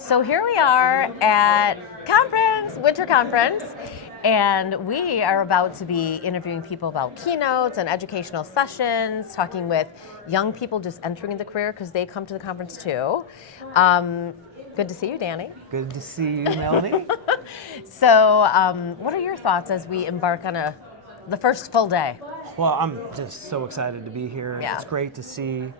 So here we are at winter conference, and we are about to be interviewing people about keynotes and educational sessions, talking with young people just entering the career because they come to the conference too. Good to see you, Danny. Good to see you, Melanie. So what are your thoughts as we embark on the first full day? Well, I'm just so excited to be here. Yeah. It's great to see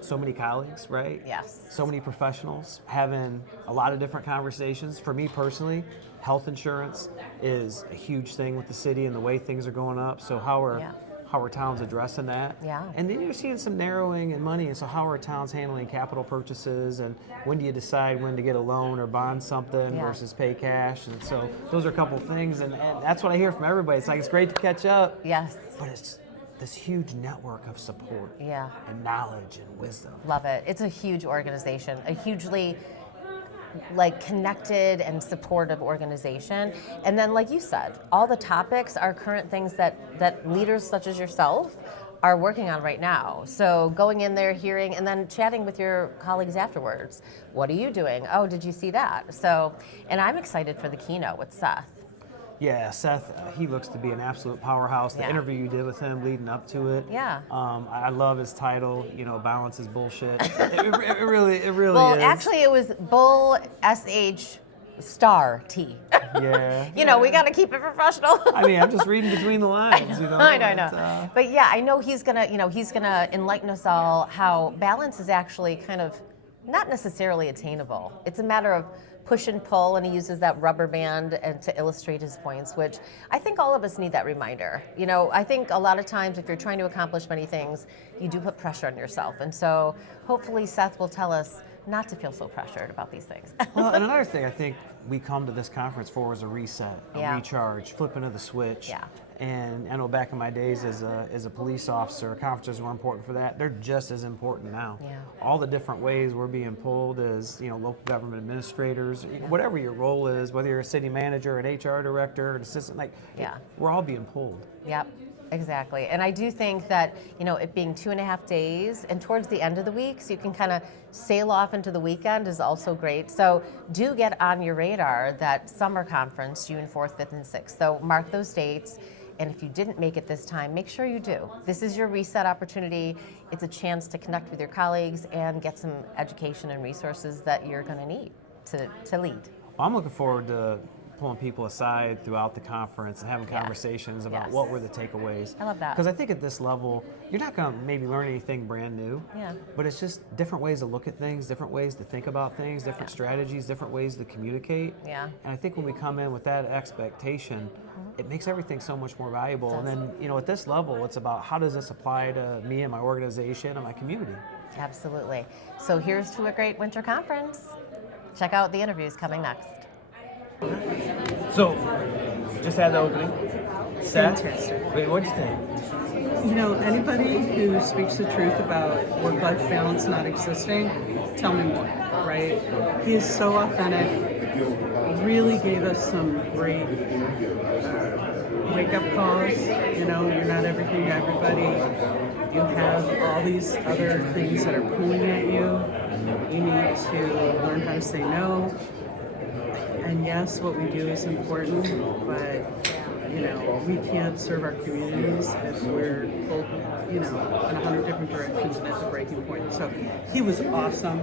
so many colleagues, right? Yes. So many professionals having a lot of different conversations. For me personally, health insurance is a huge thing with the city and the way things are going up. So how are towns addressing that? Yeah. And then you're seeing some narrowing in money. And so how are towns handling capital purchases? And when do you decide when to get a loan or bond something versus pay cash? And so those are a couple things. And that's what I hear from everybody. It's like, it's great to catch up. Yes. But it's this huge network of support and knowledge and wisdom. Love it. It's a huge organization, a hugely connected and supportive organization. And then, like you said, all the topics are current things that leaders such as yourself are working on right now. So going in there, hearing, and then chatting with your colleagues afterwards. What are you doing? Oh, did you see that? So, and I'm excited for the keynote with Seth. Yeah, Seth, he looks to be an absolute powerhouse. The interview you did with him leading up to it. Yeah. I love his title, Balance is Bullshit. it really well, is. Actually, it was Bull SH star T. Yeah. We got to keep it professional. I mean, I'm just reading between the lines, I know. But yeah, I know he's gonna enlighten us all how balance is actually kind of not necessarily attainable. It's a matter of push and pull, and he uses that rubber band and to illustrate his points, which I think all of us need that reminder. I think a lot of times if you're trying to accomplish many things, you do put pressure on yourself. And so hopefully Seth will tell us not to feel so pressured about these things. Well, and another thing I think we come to this conference for is a reset, a recharge, flipping of the switch. Yeah. And I know back in my days as a police officer, conferences were important for that. They're just as important now. Yeah. All the different ways we're being pulled as local government administrators, whatever your role is, whether you're a city manager, an HR director, an assistant, we're all being pulled. Yep. Exactly. And I do think that, it being 2.5 days and towards the end of the week, so you can kind of sail off into the weekend is also great. So do get on your radar that summer conference, June 4th, 5th, and 6th. So mark those dates. And if you didn't make it this time, make sure you do. This is your reset opportunity. It's a chance to connect with your colleagues and get some education and resources that you're going to need to lead. Well, I'm looking forward to pulling people aside throughout the conference and having conversations about what were the takeaways. I love that. Because I think at this level, you're not going to maybe learn anything brand new, but it's just different ways to look at things, different ways to think about things, different strategies, different ways to communicate. Yeah. And I think when we come in with that expectation, it makes everything so much more valuable. And then, at this level, it's about how does this apply to me and my organization and my community? Absolutely. So here's to a great winter conference. Check out the interviews coming next. So, just had the opening. Fantastic. Wait, what'd you think? Anybody who speaks the truth about work-life balance not existing, tell me more, right? He is so authentic, really gave us some great wake-up calls. You're not everything to everybody. You have all these other things that are pulling at you. You need to learn how to say no. And yes, what we do is important, but we can't serve our communities if we're pulled, in 100 different directions and at the breaking point. So he was awesome.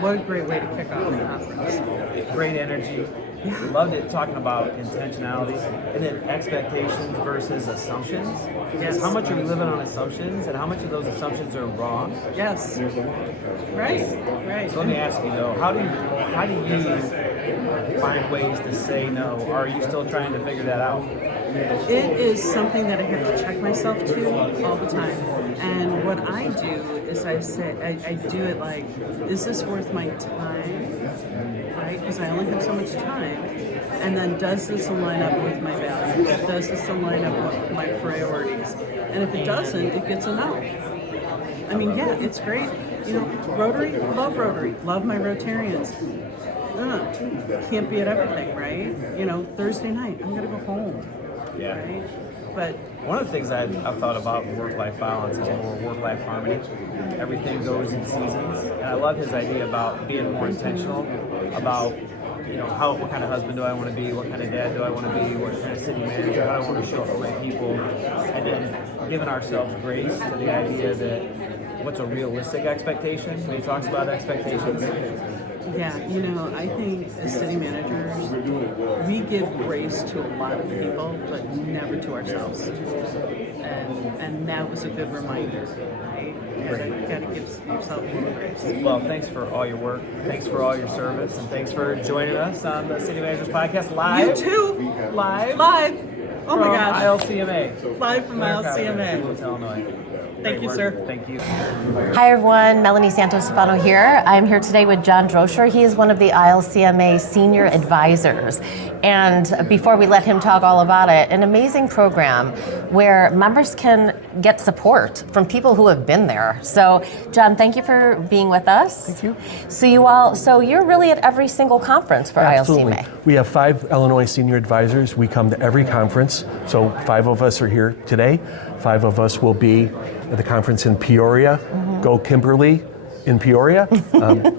What a great way to kick off the conference. Great energy. Loved it talking about intentionality and then expectations versus assumptions. Yes. How much are we living on assumptions and how much of those assumptions are wrong? Yes. Right. So let me ask you though, how do you find ways to say no? Or are you still trying to figure that out? It is something that I have to check myself to all the time. And what I do is I do it like, is this worth my time? Right? Because I only have so much time. And then does this align up with my values? Does this align up with my priorities? And if it doesn't, it gets a no. I mean, yeah, it's great. Rotary, love my Rotarians. Can't be at everything, right? Thursday night, I'm gonna go home. Yeah. Right? But one of the things I've thought about work-life balance is more work-life harmony. Everything goes in seasons, and I love his idea about being more intentional about, what kind of husband do I want to be, what kind of dad do I want to be, what kind of city manager, how do I want to show up for my people, and then giving ourselves grace to the idea that what's a realistic expectation when he talks about expectations. yeah, I think as city managers, we give grace to a lot of people, but never to ourselves. And that was a good reminder, right? You gotta give yourself a little grace. Well, thanks for all your work, thanks for all your service, and thanks for joining us on the City Managers Podcast live. You too! Live. Oh my gosh. ILCMA. Live from ILCMA. Illinois. Thank you, sir. Thank you. Hi everyone, Melanie Santostefano here. I'm here today with John Droscher. He is one of the ILCMA senior advisors. And before we let him talk all about it, an amazing program where members can get support from people who have been there. So John, thank you for being with us. Thank you. So you're really at every single conference for Absolutely. ILCMA. We have 5 Illinois senior advisors. We come to every conference. So 5 of us are here today. 5 of us will be at the conference in Peoria. Mm-hmm. Go Kimberly in Peoria.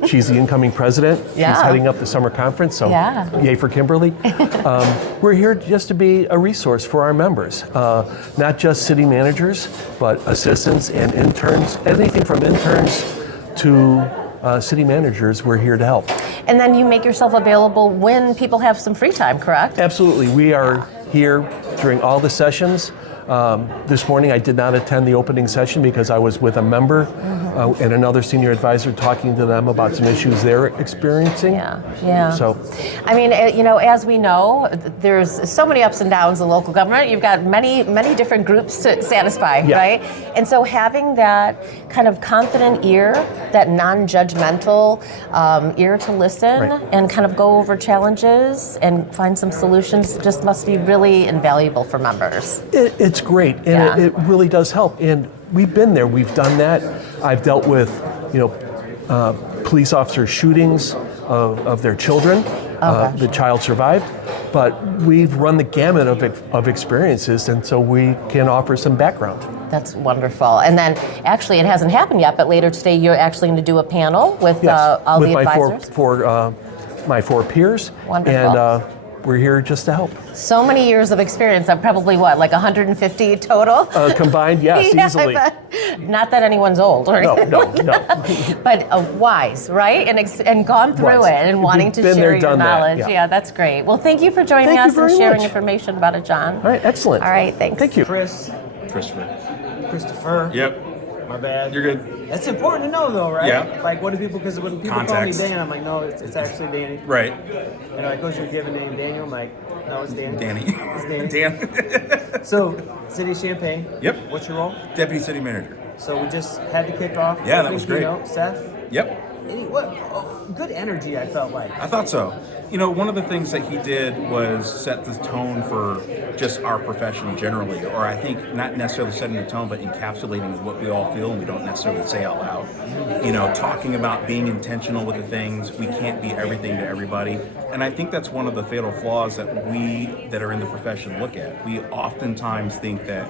She's the incoming president. Yeah. She's heading up the summer conference, so Yeah. yay for Kimberly. We're here just to be a resource for our members, not just city managers, but assistants and interns, anything from interns to city managers, we're here to help. And then you make yourself available when people have some free time, correct? Absolutely. We are here during all the sessions. This morning I did not attend the opening session because I was with a member and another senior advisor talking to them about some issues they're experiencing. Yeah. So, I mean, as we know, there's so many ups and downs in local government. You've got many different groups to satisfy, Yeah. right? And so having that kind of confident ear, that non-judgmental ear to listen Right. and kind of go over challenges and find some solutions just must be really invaluable for members. it's great, and Yeah. it really does help. And we've been there, we've done that. I've dealt with, police officer shootings of their children. The child survived, but we've run the gamut of experiences, and so we can offer some background. That's wonderful. And then, actually, it hasn't happened yet, but later today you're actually going to do a panel with all with the my advisors. my four peers, Wonderful. and we're here just to help. So many years of experience. I'm probably like 150 total. Combined, yes, Yeah, easily. but not that anyone's old, or No. but wise, right? And gone through Wise. it and wanting to Been share there, your done that, knowledge. yeah. Yeah, that's great. Well, thank you for joining Thank you us and very sharing much. information about it, John. All right, excellent. All right, thanks. Thank you. Christopher. Yep. My bad. You're good. That's important to know, though, right? Yeah. Like, what do people? Because when people Context. call me Dan, I'm like, no, it's actually Danny. Right. And like, what's your given name, Daniel? I'm like, no, it's Danny. Danny. It's Danny. Dan. So, City of Champaign. Yep. What's your role? Deputy City Manager. So we just had to kick off. Yeah, that was great. Seth. Yep. Good energy, I felt like. I thought so. One of the things that he did was set the tone for just our profession generally, or I think not necessarily setting the tone, but encapsulating what we all feel and we don't necessarily say out loud. Talking about being intentional with the things. We can't be everything to everybody. And I think that's one of the fatal flaws that we that are in the profession look at. We oftentimes think that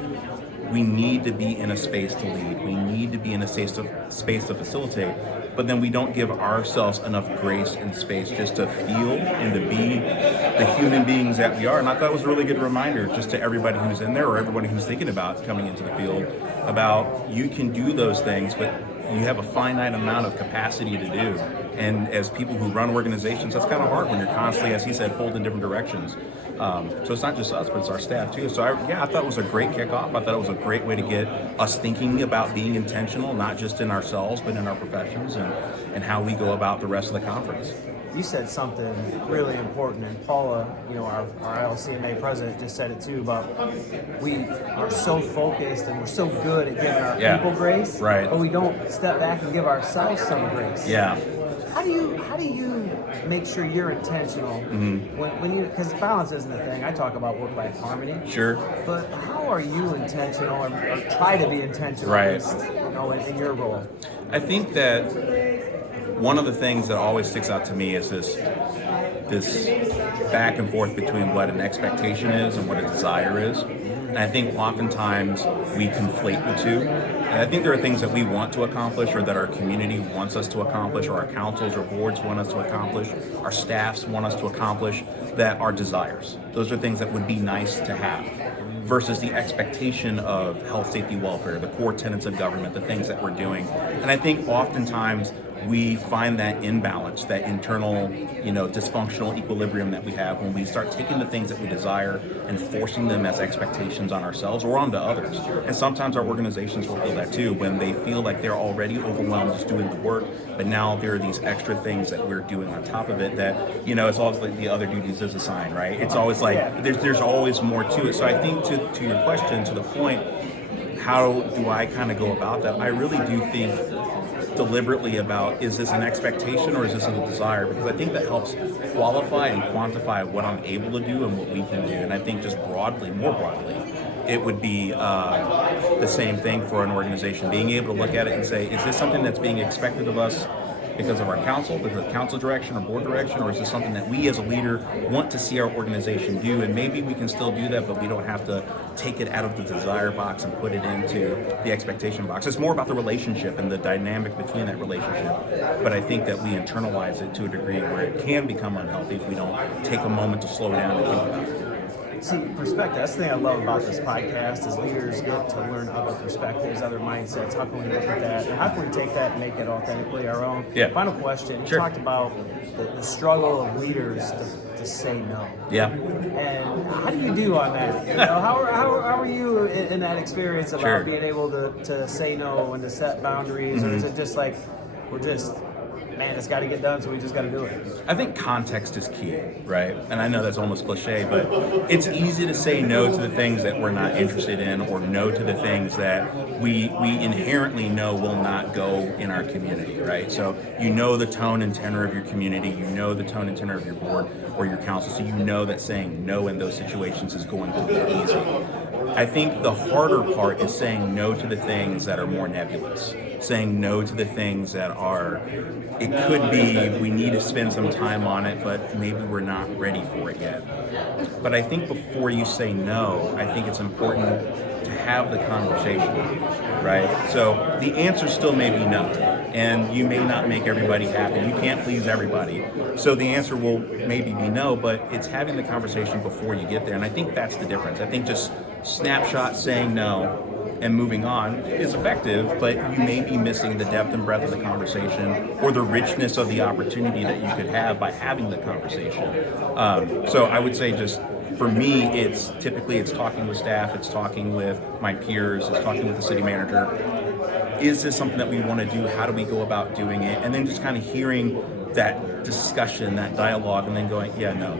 we need to be in a space to lead. We need to be in a space to facilitate. But then we don't give ourselves enough grace and space just to feel and to be the human beings that we are. And I thought it was a really good reminder just to everybody who's in there or everybody who's thinking about coming into the field about you can do those things, but you have a finite amount of capacity to do. And as people who run organizations, that's kind of hard when you're constantly, as he said, pulled in different directions. So it's not just us, but it's our staff too. So I thought it was a great kickoff. I thought it was a great way to get us thinking about being intentional, not just in ourselves, but in our professions and how we go about the rest of the conference. You said something really important, and Paula, our ILCMA president, just said it too, about we are so focused and we're so good at giving our people grace, right? But we don't step back and give ourselves some grace. Yeah. How do you make sure you're intentional when you, because balance isn't a thing. I talk about work-life harmony. Sure. But how are you intentional or try to be intentional, Right. in your role? I think that one of the things that always sticks out to me is this back and forth between what an expectation is and what a desire is. And I think oftentimes we conflate the two. And I think there are things that we want to accomplish, or that our community wants us to accomplish, or our councils or boards want us to accomplish, our staffs want us to accomplish, that are desires. Those are things that would be nice to have, versus the expectation of health, safety, welfare, the core tenets of government, the things that we're doing. And I think oftentimes we find that imbalance, that internal, dysfunctional equilibrium that we have when we start taking the things that we desire and forcing them as expectations on ourselves or onto others. And sometimes our organizations will feel that too, when they feel like they're already overwhelmed just doing the work, but now there are these extra things that we're doing on top of it that, it's always like the other duties is assigned, right? It's always like, there's always more to it. So I think to your question, to the point, how do I kind of go about that? I really do think deliberately about, is this an expectation or is this a desire? Because I think that helps qualify and quantify what I'm able to do and what we can do. And I think just more broadly, it would be the same thing for an organization, being able to look at it and say, is this something that's being expected of us because of our council, because of council direction or board direction, or is this something that we as a leader want to see our organization do? And maybe we can still do that, but we don't have to take it out of the desire box and put it into the expectation box. It's more about the relationship and the dynamic between that relationship. But I think that we internalize it to a degree where it can become unhealthy if we don't take a moment to slow down and think about it. See, perspective. That's the thing I love about this podcast is leaders get to learn other perspectives, other mindsets. How can we look at that? And how can we take that and make it authentically our own? Yeah. Final question. Sure. You talked about the struggle of leaders to say no. Yeah. And how do you do on that? How are you in that experience about Sure. being able to say no and to set boundaries? Or is it just like, it's got to get done, so we just got to do it? I think context is key, right? And I know that's almost cliche, but it's easy to say no to the things that we're not interested in, or no to the things that we inherently know will not go in our community, right? So the tone and tenor of your community, the tone and tenor of your board or your council, so that saying no in those situations is going to be easy. I think the harder part is saying no to the things that are more nebulous, saying no to the things that it could be we need to spend some time on it, but maybe we're not ready for it yet. But I think before you say no, I think it's important to have the conversation, right? So the answer still may be no, and you may not make everybody happy. You can't please everybody. So the answer will maybe be no, but it's having the conversation before you get there. And I think that's the difference. I think just snapshot saying no and moving on is effective, but you may be missing the depth and breadth of the conversation or the richness of the opportunity that you could have by having the conversation. So I would say just for me, it's talking with staff, it's talking with my peers, it's talking with the city manager. Is this something that we want to do? How do we go about doing it? And then just kind of hearing that discussion, that dialogue, and then going, yeah, no,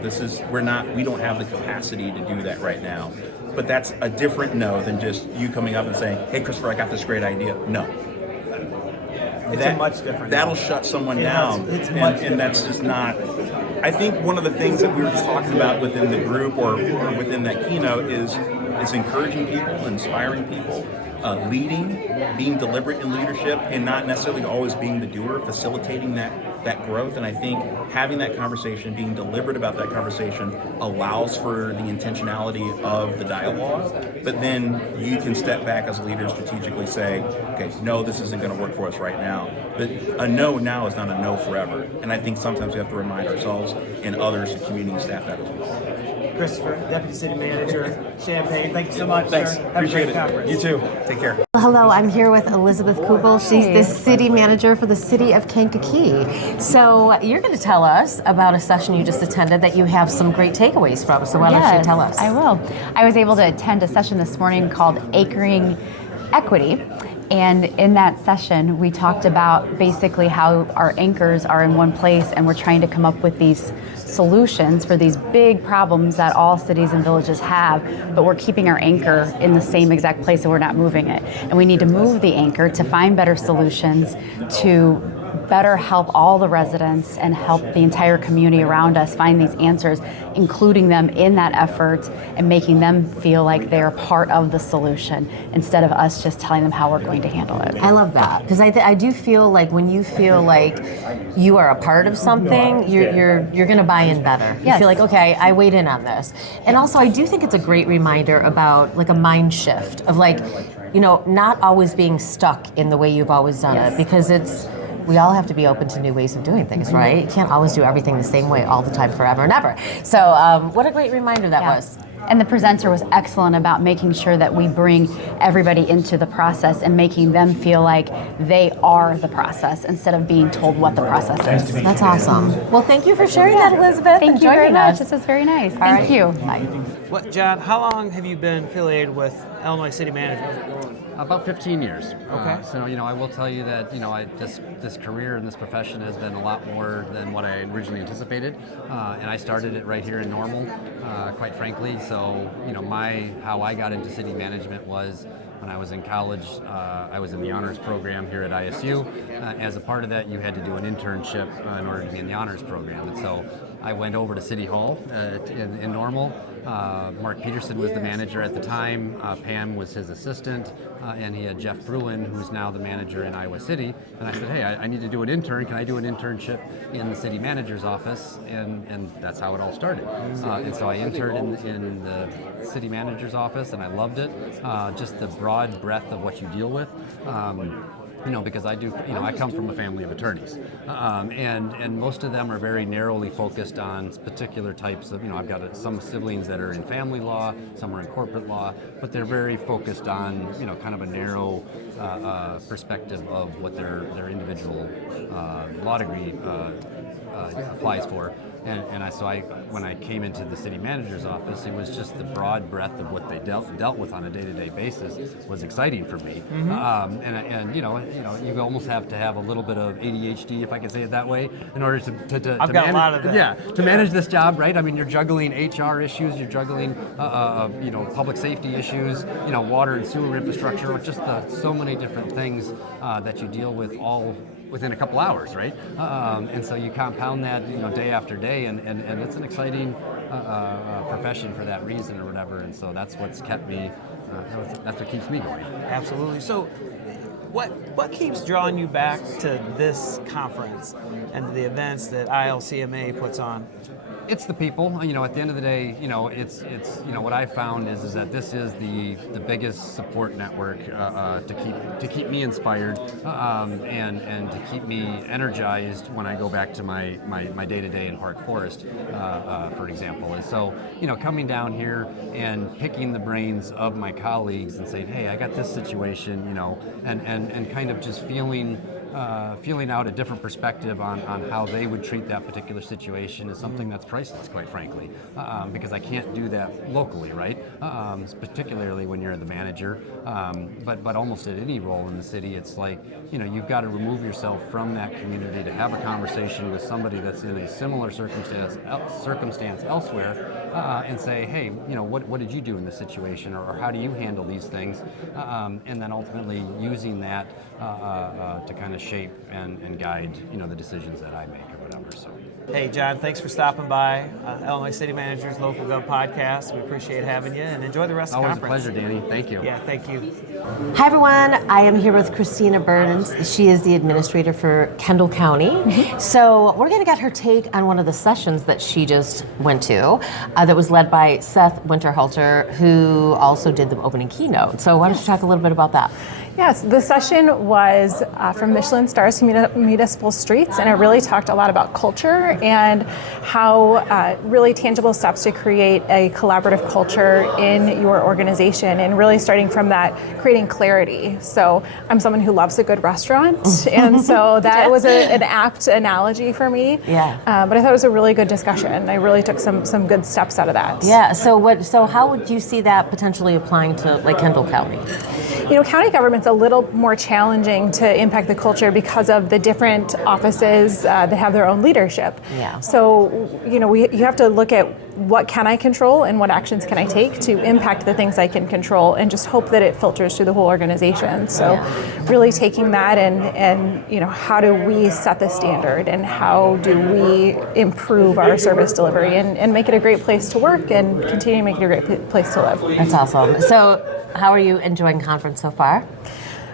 we don't have the capacity to do that right now. But that's a different no than just you coming up and saying, hey, Christopher, I got this great idea. No. It's a much different. That'll shut someone down. It's much different. And that's just not. I think one of the things that we were just talking about within the group or within that keynote is encouraging people, inspiring people, leading, being deliberate in leadership, and not necessarily always being the doer, facilitating that growth. And I think having that conversation, being deliberate about that conversation, allows for the intentionality of the dialogue. But then you can step back as a leader and strategically say, okay, no, this isn't going to work for us right now. But a no now is not a no forever. And I think sometimes we have to remind ourselves and others, the community and staff, that as well. Christopher, Deputy City Manager, Champaign, thank you so much, Thanks. sir. Have Appreciate a great it. conference. You too. Take care. Hello, I'm here with Elizabeth Kugel. She's the city manager for the city of Kankakee. So you're going to tell us about a session you just attended that you have some great takeaways from. So why don't you tell us? I will. I was able to attend a session this morning called Acring Equity. And in that session, we talked about basically how our anchors are in one place and we're trying to come up with these solutions for these big problems that all cities and villages have, but we're keeping our anchor in the same exact place and we're not moving it. And we need to move the anchor to find better solutions to better help all the residents and help the entire community around us find these answers, including them in that effort and making them feel like they're part of the solution instead of us just telling them how we're going to handle it. I love that, because I do feel like when you feel like you are a part of something, you're going to buy in better. You Yes. feel like, okay, I weighed in on this. And also, I do think it's a great reminder about like a mind shift of like, not always being stuck in the way you've always done it, because we all have to be open to new ways of doing things, right? You can't always do everything the same way all the time, forever and ever. So what a great reminder that was. And the presenter was excellent about making sure that we bring everybody into the process and making them feel like they are the process instead of being told what the process is. That's awesome. Well, thank you for sharing that, Elizabeth. Thank and you very joining much. us. This was very nice. All Thank right. you. Bye. What, John, how long have you been affiliated with Illinois City Management? About 15 years. Okay. So, I will tell you that, this career and this profession has been a lot more than what I originally anticipated. And I started it right here in Normal, quite frankly. So, how I got into city management was when I was in college. I was in the honors program here at ISU. As a part of that, you had to do an internship in order to be in the honors program. And so I went over to City Hall in Normal. Mark Peterson was the manager at the time. Pam was his assistant, and he had Jeff Bruin, who's now the manager in Iowa City. And I said, hey, I need to do an intern. Can I do an internship in the city manager's office? And that's how it all started. And so I interned in the city manager's office, and I loved it. Just the broad breadth of what you deal with. Because I come from a family of attorneys, and most of them are very narrowly focused on particular types of, I've got some siblings that are in family law, some are in corporate law, but they're very focused on, kind of a narrow perspective of what their individual law degree applies for. So when I came into the city manager's office, it was just the broad breadth of what they dealt with on a day-to-day basis was exciting for me. Mm-hmm. You almost have to have a little bit of ADHD, if I can say it that way, in order to I've got manage, a lot of that. Yeah, to manage this job, right? I mean, you're juggling HR issues, you're juggling public safety issues, water and sewer infrastructure, just so many different things that you deal with all within a couple hours, right? And so you compound that, day after day, and it's an exciting profession for that reason or whatever. And so that's what's kept me. That's what keeps me going. Absolutely. So, what keeps drawing you back to this conference and to the events that ILCMA puts on? It's the people. At the end of the day, it's what I found is that this is the biggest support network to keep me inspired and to keep me energized when I go back to my day-to-day in Park Forest, for example. And so, coming down here and picking the brains of my colleagues and saying, hey, I got this situation, and kind of just feeling out a different perspective on how they would treat that particular situation is something that's priceless, quite frankly, because I can't do that locally, right? Particularly when you're the manager, but almost at any role in the city, it's like, you've got to remove yourself from that community to have a conversation with somebody that's in a similar circumstance elsewhere, and say, hey, what did you do in this situation, or how do you handle these things, and then ultimately using that to kind of shape and guide, the decisions that I make or whatever. So. Hey, John, thanks for stopping by Illinois City Manager's Local Gov Podcast. We appreciate having you, and enjoy the rest of the conference. Always a pleasure, Danny. Thank you. Yeah, thank you. Hi, everyone. I am here with Christina Burns. She is the administrator for Kendall County. Mm-hmm. So we're going to get her take on one of the sessions that she just went to that was led by Seth Winterhalter, who also did the opening keynote. So why don't you talk a little bit about that? Yes, the session was from Michelin Stars to Municipal Streets, and it really talked a lot about culture and how really tangible steps to create a collaborative culture in your organization, and really starting from that, creating clarity. So I'm someone who loves a good restaurant, and so that was an apt analogy for me. Yeah. But I thought it was a really good discussion. I really took some good steps out of that. Yeah. So how would you see that potentially applying to like Kendall County? County government's a little more challenging to impact the culture because of the different offices that have their own leadership. Yeah. So, you have to look at what can I control and what actions can I take to impact the things I can control, and just hope that it filters through the whole organization. So really taking that and how do we set the standard, and how do we improve our service delivery and make it a great place to work and continue to make it a great place to live. That's awesome. So how are you enjoying conference so far?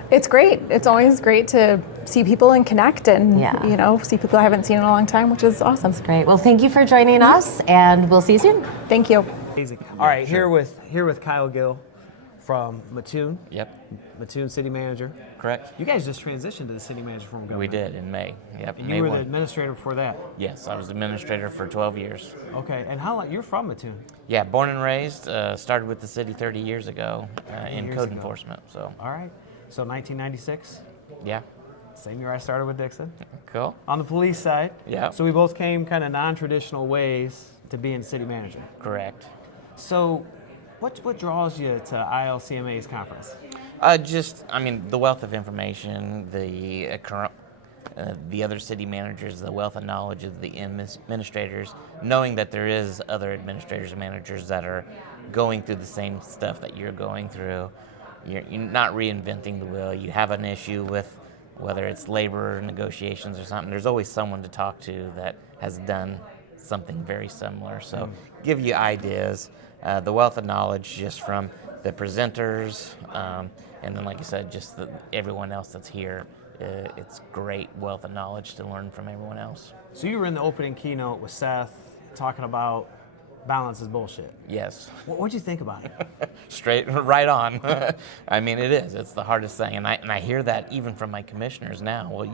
It's great. It's always great to see people and connect and Yeah. see people I haven't seen in a long time, which is awesome. Great. Well, thank you for joining us, and we'll see you soon. Thank you. Amazing. All right, here with Kyle Gill from Mattoon. Yep, Mattoon City Manager. correct. You guys just transitioned to the city manager form of government. We did in May. Yep, And May you were 1. the administrator for that. Yes, I was administrator for 12 years. Okay, and how long? You're from Mattoon. Yeah, born and raised. Started with the city 30 years ago in years code ago. enforcement. So, All right. So 1996, yeah, same year I started with Dixon. cool. On the police side. Yeah. So we both came kind of non-traditional ways to being city manager. Correct. So what draws you to ILCMA's conference? The wealth of information, the other city managers, the wealth of knowledge of the administrators, knowing that there is other administrators and managers that are going through the same stuff that you're going through. You're not reinventing the wheel. You have an issue with whether it's labor negotiations or something. There's always someone to talk to that has done something very similar. So give you ideas, the wealth of knowledge just from the presenters, and then like you said, just everyone else that's here. It's great wealth of knowledge to learn from everyone else. So you were in the opening keynote with Seth talking about balance is bullshit. Yes. What'd you think about it? Straight, right on. I mean, it is. It's the hardest thing, and I hear that even from my commissioners now. Well,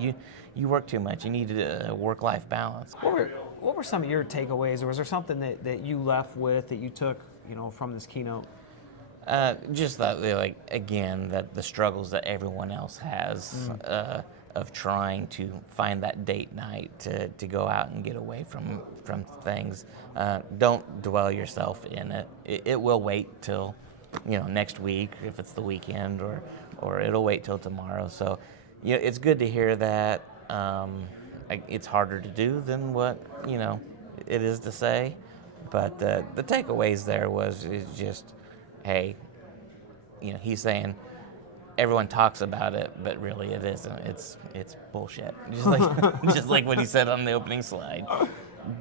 you work too much. You need a work-life balance. What were some of your takeaways, or was there something that you left with that you took, from this keynote? Just that, that the struggles that everyone else has of trying to find that date night to go out and get away from things. Don't dwell yourself in it. It will wait till next week if it's the weekend, or it'll wait till tomorrow. So it's good to hear that. It's harder to do than what it is to say, but the takeaways there is just, hey, he's saying everyone talks about it, but really it isn't. It's bullshit. Just like what he said on the opening slide.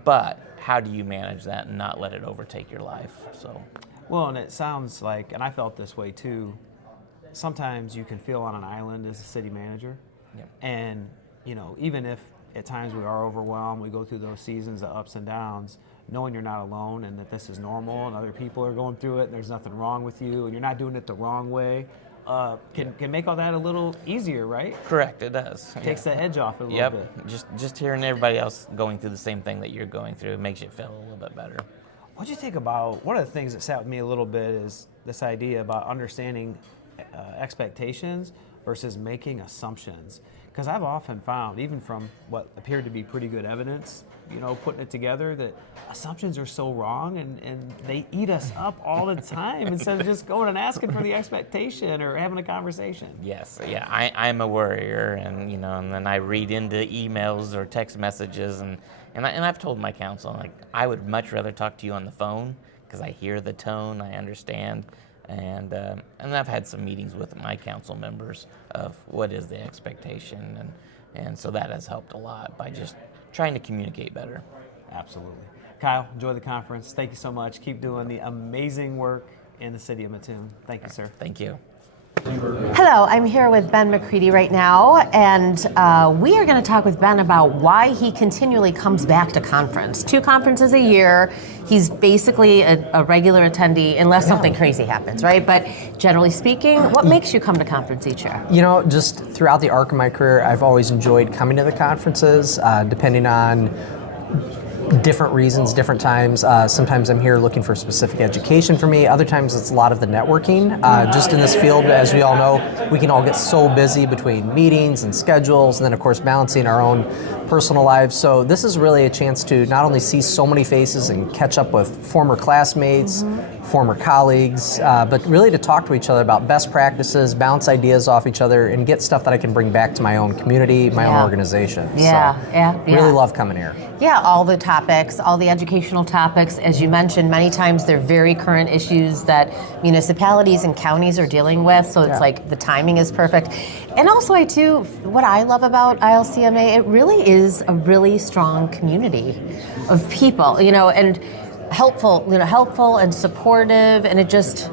But how do you manage that and not let it overtake your life? So. Well, and it sounds like, and I felt this way too, sometimes you can feel on an island as a city manager. Yep. And, even if at times we are overwhelmed, we go through those seasons of ups and downs, knowing you're not alone and that this is normal and other people are going through it and there's nothing wrong with you and you're not doing it the wrong way, can make all that a little easier, right? Correct, it does. Takes the edge off it a little Yep. bit. Just hearing everybody else going through the same thing that you're going through makes you feel a little bit better. What do you think about, one of the things that sat with me a little bit is this idea about understanding expectations versus making assumptions. Because I've often found, even from what appeared to be pretty good evidence, putting it together, that assumptions are so wrong and they eat us up all the time instead of just going and asking for the expectation or having a conversation. Yes, yeah, I'm a worrier, and and then I read into emails or text messages, and I've told my counsel, I would much rather talk to you on the phone because I hear the tone, I understand. And I've had some meetings with my council members of what is the expectation, and so that has helped a lot by just trying to communicate better. Absolutely. Kyle, enjoy the conference. Thank you so much. Keep doing the amazing work in the city of Mattoon. Thank you, sir. Thank you. Hello, I'm here with Ben McCready right now, and we are going to talk with Ben about why he continually comes back to conference. 2 conferences a year. He's basically a regular attendee unless something crazy happens, right? But generally speaking, what makes you come to conference each year? Just throughout the arc of my career, I've always enjoyed coming to the conferences, depending on different reasons, different times. Sometimes I'm here looking for specific education for me. Other times it's a lot of the networking. Just in this field, as we all know, we can all get so busy between meetings and schedules, and then of course balancing our own personal lives. So this is really a chance to not only see so many faces and catch up with former classmates, former colleagues, but really to talk to each other about best practices, bounce ideas off each other, and get stuff that I can bring back to my own community, my own organization. Really love coming here. Yeah, all the topics, all the educational topics, as you mentioned, many times they're very current issues that municipalities and counties are dealing with, so it's like the timing is perfect. And also what I love about ILCMA, it really is a really strong community of people, and helpful and supportive, and it just,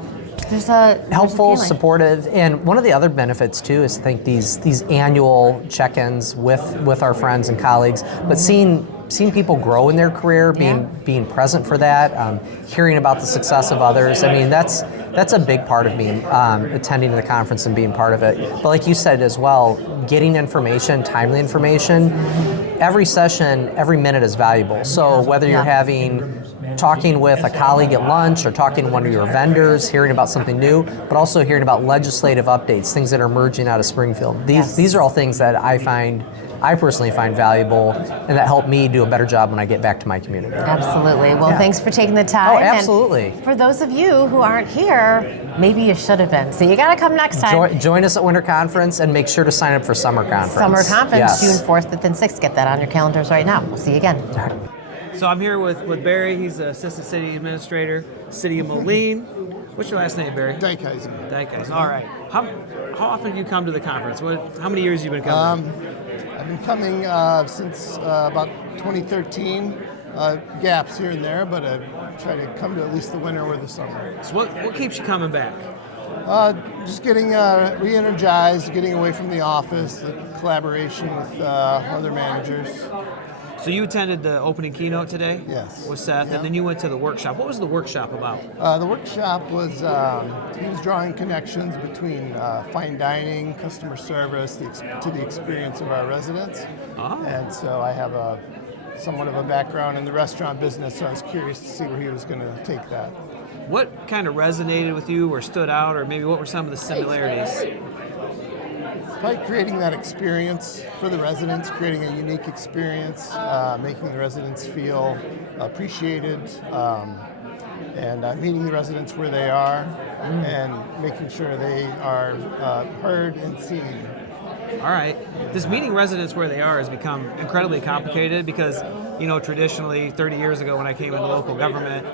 there's a helpful, supportive, and one of the other benefits too is I think these annual check-ins with our friends and colleagues, but seeing people grow in their career, being present for that, hearing about the success of others. I mean, that's a big part of me attending the conference and being part of it. But like you said as well, getting information, timely information. Every session, every minute is valuable. So whether you're talking with a colleague at lunch or talking to one of your vendors, hearing about something new, but also hearing about legislative updates, things that are emerging out of Springfield. These are all things that I personally find valuable and that help me do a better job when I get back to my community. Absolutely. Well, thanks for taking the time. Oh, absolutely. And for those of you who aren't here, maybe you should have been. So you got to come next time. Join us at Winter Conference and make sure to sign up for Summer Conference. Summer Conference, yes. June 4th, 5th, and 6th. Get that on your calendars right now. We'll see you again. So I'm here with Barry. He's the Assistant City Administrator, City of Moline. What's your last name, Barry? Dykeisen. All right. How often do you come to the conference? How many years have you been coming? I've been coming since about 2013. Gaps here and there, but I try to come to at least the winter or the summer. So what keeps you coming back? Just getting re-energized, getting away from the office, the collaboration with other managers. So you attended the opening keynote today? Yes. With Seth, and then you went to the workshop. What was the workshop about? The workshop was, he was drawing connections between fine dining, customer service, to the experience of our residents. Oh. And so I have somewhat of a background in the restaurant business, so I was curious to see where he was going to take that. What kind of resonated with you or stood out, or maybe what were some of the similarities? Probably creating that experience for the residents, creating a unique experience, making the residents feel appreciated, and meeting the residents where they are, and making sure they are heard and seen. All right. This meeting residents where they are has become incredibly complicated because, traditionally 30 years ago when I came into local government,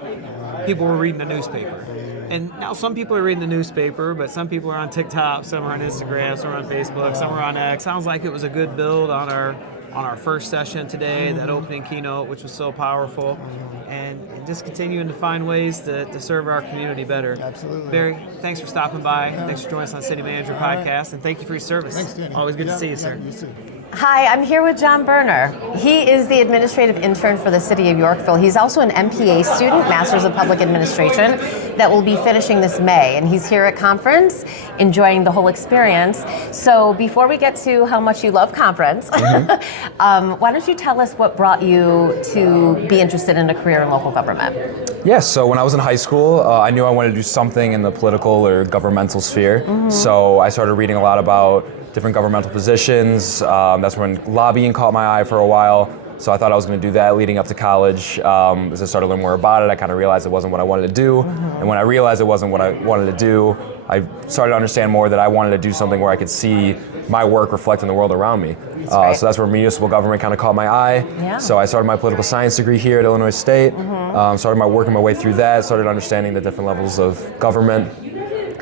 people were reading the newspaper. And now some people are reading the newspaper, but some people are on TikTok, some are on Instagram, some are on Facebook, some are on X. Sounds like it was a good build on our first session today, that opening keynote, which was so powerful. And just continuing to find ways to serve our community better. Absolutely. Barry, thanks for stopping by. Thanks for joining us on City Manager Podcast, and thank you for your service. Thanks, Danny. Always good to see you, sir. You too. Hi, I'm here with John Berner. He is the administrative intern for the City of Yorkville. He's also an MPA student, Masters of Public Administration, that will be finishing this May. And he's here at conference, enjoying the whole experience. So before we get to how much you love conference, why don't you tell us what brought you to be interested in a career in local government? Yes, so when I was in high school, I knew I wanted to do something in the political or governmental sphere. So I started reading a lot about different governmental positions. That's when lobbying caught my eye for a while. So I thought I was going to do that leading up to college. As I started to learn more about it, I kind of realized it wasn't what I wanted to do. And when I realized it wasn't what I wanted to do, I started to understand more that I wanted to do something where I could see my work reflect in the world around me. So that's where municipal government kind of caught my eye. Yeah. So I started my political science degree here at Illinois State. Started working my way through that, started understanding the different levels of government.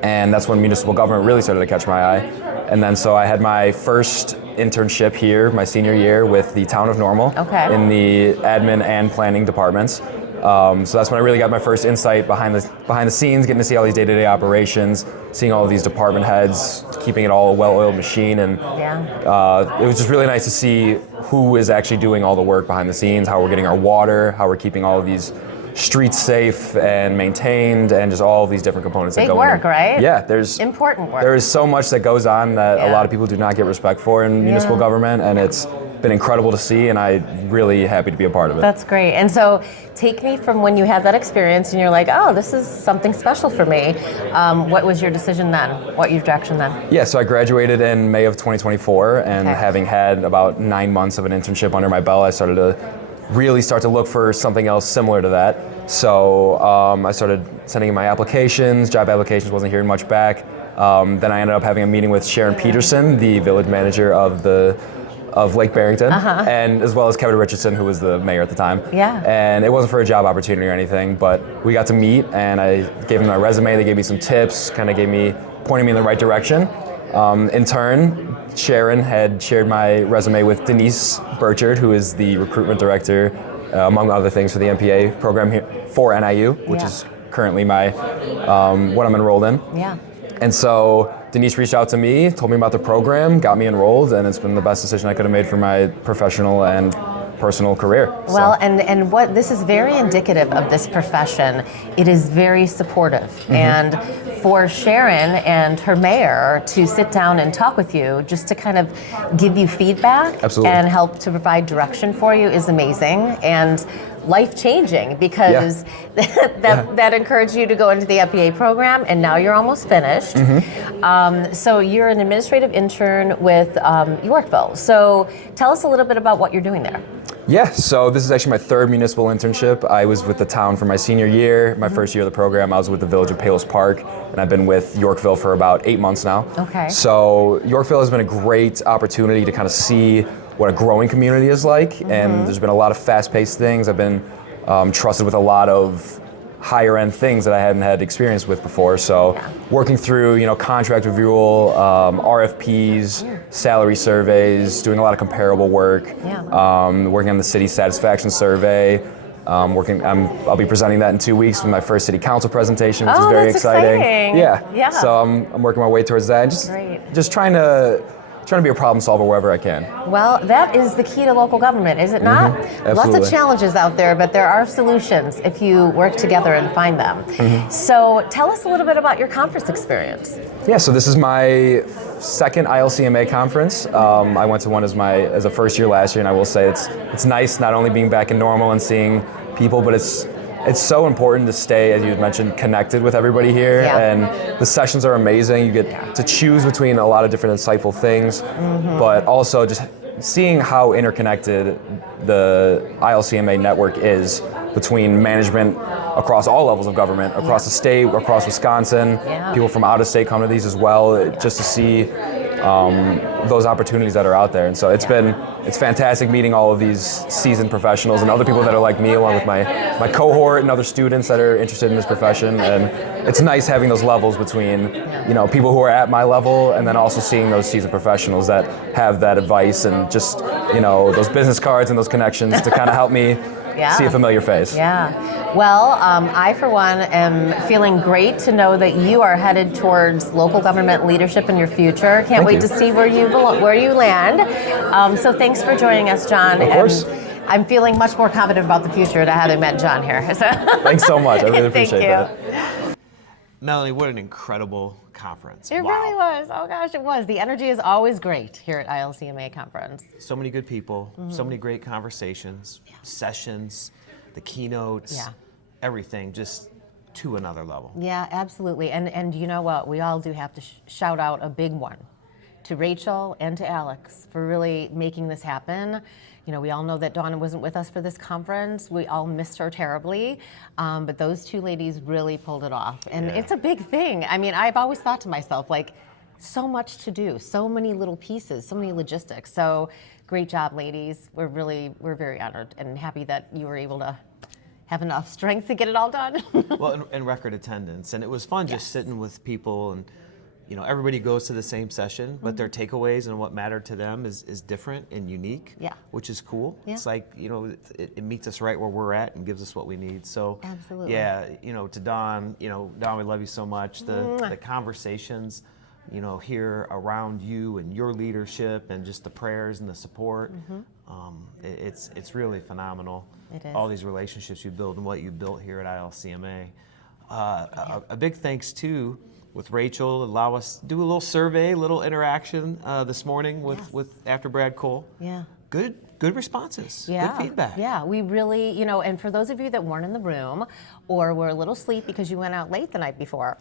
And that's when municipal government really started to catch my eye. And then so I had my first internship here, my senior year, with the town of Normal in the admin and planning departments. So that's when I really got my first insight behind the scenes, getting to see all these day-to-day operations, seeing all of these department heads, keeping it all a well-oiled machine. And it was just really nice to see who is actually doing all the work behind the scenes, how we're getting our water, how we're keeping all of these streets safe and maintained, and just all of these different components that go in. Big work, right? Yeah, there's important work. There is so much that goes on that a lot of people do not get respect for in municipal government, and it's been incredible to see, and I'm really happy to be a part of it. That's great. And so take me from when you had that experience and you're like, oh, this is something special for me. What was your decision then? What your direction then? Yeah, so I graduated in May of 2024, and having had about 9 months of an internship under my belt, I started to really start to look for something else similar to that. So I started sending in my applications, job applications, wasn't hearing much back. Then I ended up having a meeting with Sharon Peterson, the village manager of Lake Barrington, and as well as Kevin Richardson, who was the mayor at the time. Yeah. And it wasn't for a job opportunity or anything, but we got to meet, and I gave them my resume. They gave me some tips, kind of pointing me in the right direction. In turn, Sharon had shared my resume with Denise Burchard, who is the recruitment director, among other things, for the MPA program here for NIU, which is currently my what I'm enrolled in. Yeah. And so Denise reached out to me, told me about the program, got me enrolled, and it's been the best decision I could have made for my professional and personal career. Well, and what this is very indicative of this profession. It is very supportive, and for Sharon and her mayor to sit down and talk with you, just to kind of give you feedback and help to provide direction for you, is amazing and life-changing, because that encouraged you to go into the MPA program, and now you're almost finished. So you're an administrative intern with Yorkville. So tell us a little bit about what you're doing there. Yeah, so this is actually my third municipal internship. I was with the town for my senior year. My first year of the program, I was with the village of Palos Park, and I've been with Yorkville for about 8 months now. Okay. So Yorkville has been a great opportunity to kind of see what a growing community is like, and there's been a lot of fast-paced things. I've been trusted with a lot of higher-end things that I hadn't had experience with before. So working through, contract review, RFPs, salary surveys, doing a lot of comparable work, working on the city satisfaction survey. I'll be presenting that in 2 weeks with my first city council presentation, which is very exciting. Yeah. So I'm working my way towards that, and just trying to be a problem solver wherever I can. Well, that is the key to local government, is it not? Lots of challenges out there, but there are solutions if you work together and find them. So tell us a little bit about your conference experience. Yeah, so this is my second ILCMA conference. I went to one as a first year last year, and I will say it's nice not only being back in normal and seeing people, but it's so important to stay, as you had mentioned, connected with everybody here. And the sessions are amazing. You get to choose between a lot of different insightful things, but also just seeing how interconnected the ILCMA network is between management across all levels of government, across the state, across Wisconsin. People from out of state come to these as well, just to see those opportunities that are out there. And so it's fantastic meeting all of these seasoned professionals and other people that are like me, along with my cohort and other students that are interested in this profession. And it's nice having those levels between, people who are at my level, and then also seeing those seasoned professionals that have that advice and just, those business cards and those connections to kind of help me see a familiar face. Well, I, for one, am feeling great to know that you are headed towards local government leadership in your future. Can't wait to see where you land. So thanks for joining us, John. Of course. I'm feeling much more confident about the future to having met John here. So. Thanks so much. I really appreciate that. Melanie, what an incredible conference. It really was. Oh gosh, it was. The energy is always great here at ILCMA conference. So many good people, so many great conversations, sessions, the keynotes, everything just to another level. Yeah, absolutely. And you know what? We all do have to shout out a big one to Rachel and to Alex for really making this happen. We all know that Dawn wasn't with us for this conference. We all missed her terribly, but those two ladies really pulled it off. And it's a big thing. I mean, I've always thought to myself, so much to do, so many little pieces, so many logistics. So great job, ladies. We're very honored and happy that you were able to have enough strength to get it all done. Well, and record attendance. And it was fun just sitting with people, and everybody goes to the same session, but their takeaways and what mattered to them is different and unique, which is cool. It's like, it meets us right where we're at and gives us what we need. So, to Dawn, Dawn, we love you so much. The conversations, here around you and your leadership and just the prayers and the support, it's really phenomenal. It is. All these relationships you build and what you built here at ILCMA. A big thanks too with Rachel, allow us to do a little survey, a little interaction this morning with after Brad Cole. Good responses, good feedback. Yeah, we really, and for those of you that weren't in the room or were a little asleep because you went out late the night before,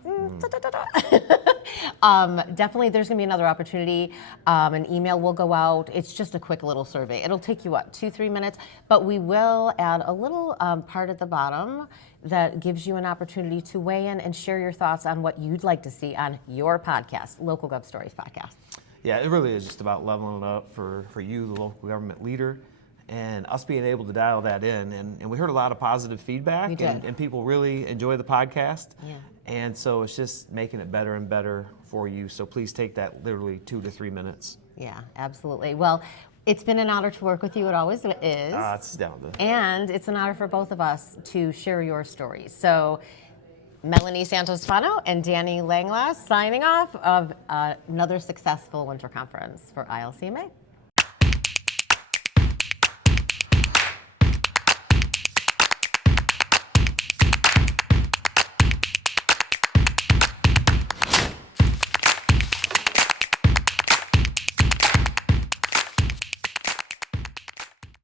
Definitely, there's going to be another opportunity. An email will go out. It's just a quick little survey. It'll take you, 2-3 minutes, but we will add a little part at the bottom that gives you an opportunity to weigh in and share your thoughts on what you'd like to see on your podcast, Local Gov Stories podcast. Yeah, it really is just about leveling it up for you, the local government leader, and us being able to dial that in. And we heard a lot of positive feedback, We did. and people really enjoy the podcast. Yeah. And so it's just making it better and better for you. So please take that literally 2 to 3 minutes. Yeah, absolutely. Well, it's been an honor to work with you. It always is. It's down to. And it's an honor for both of us to share your stories. So, Melanie Santostefano and Danny Langloss signing off of another successful winter conference for ILCMA.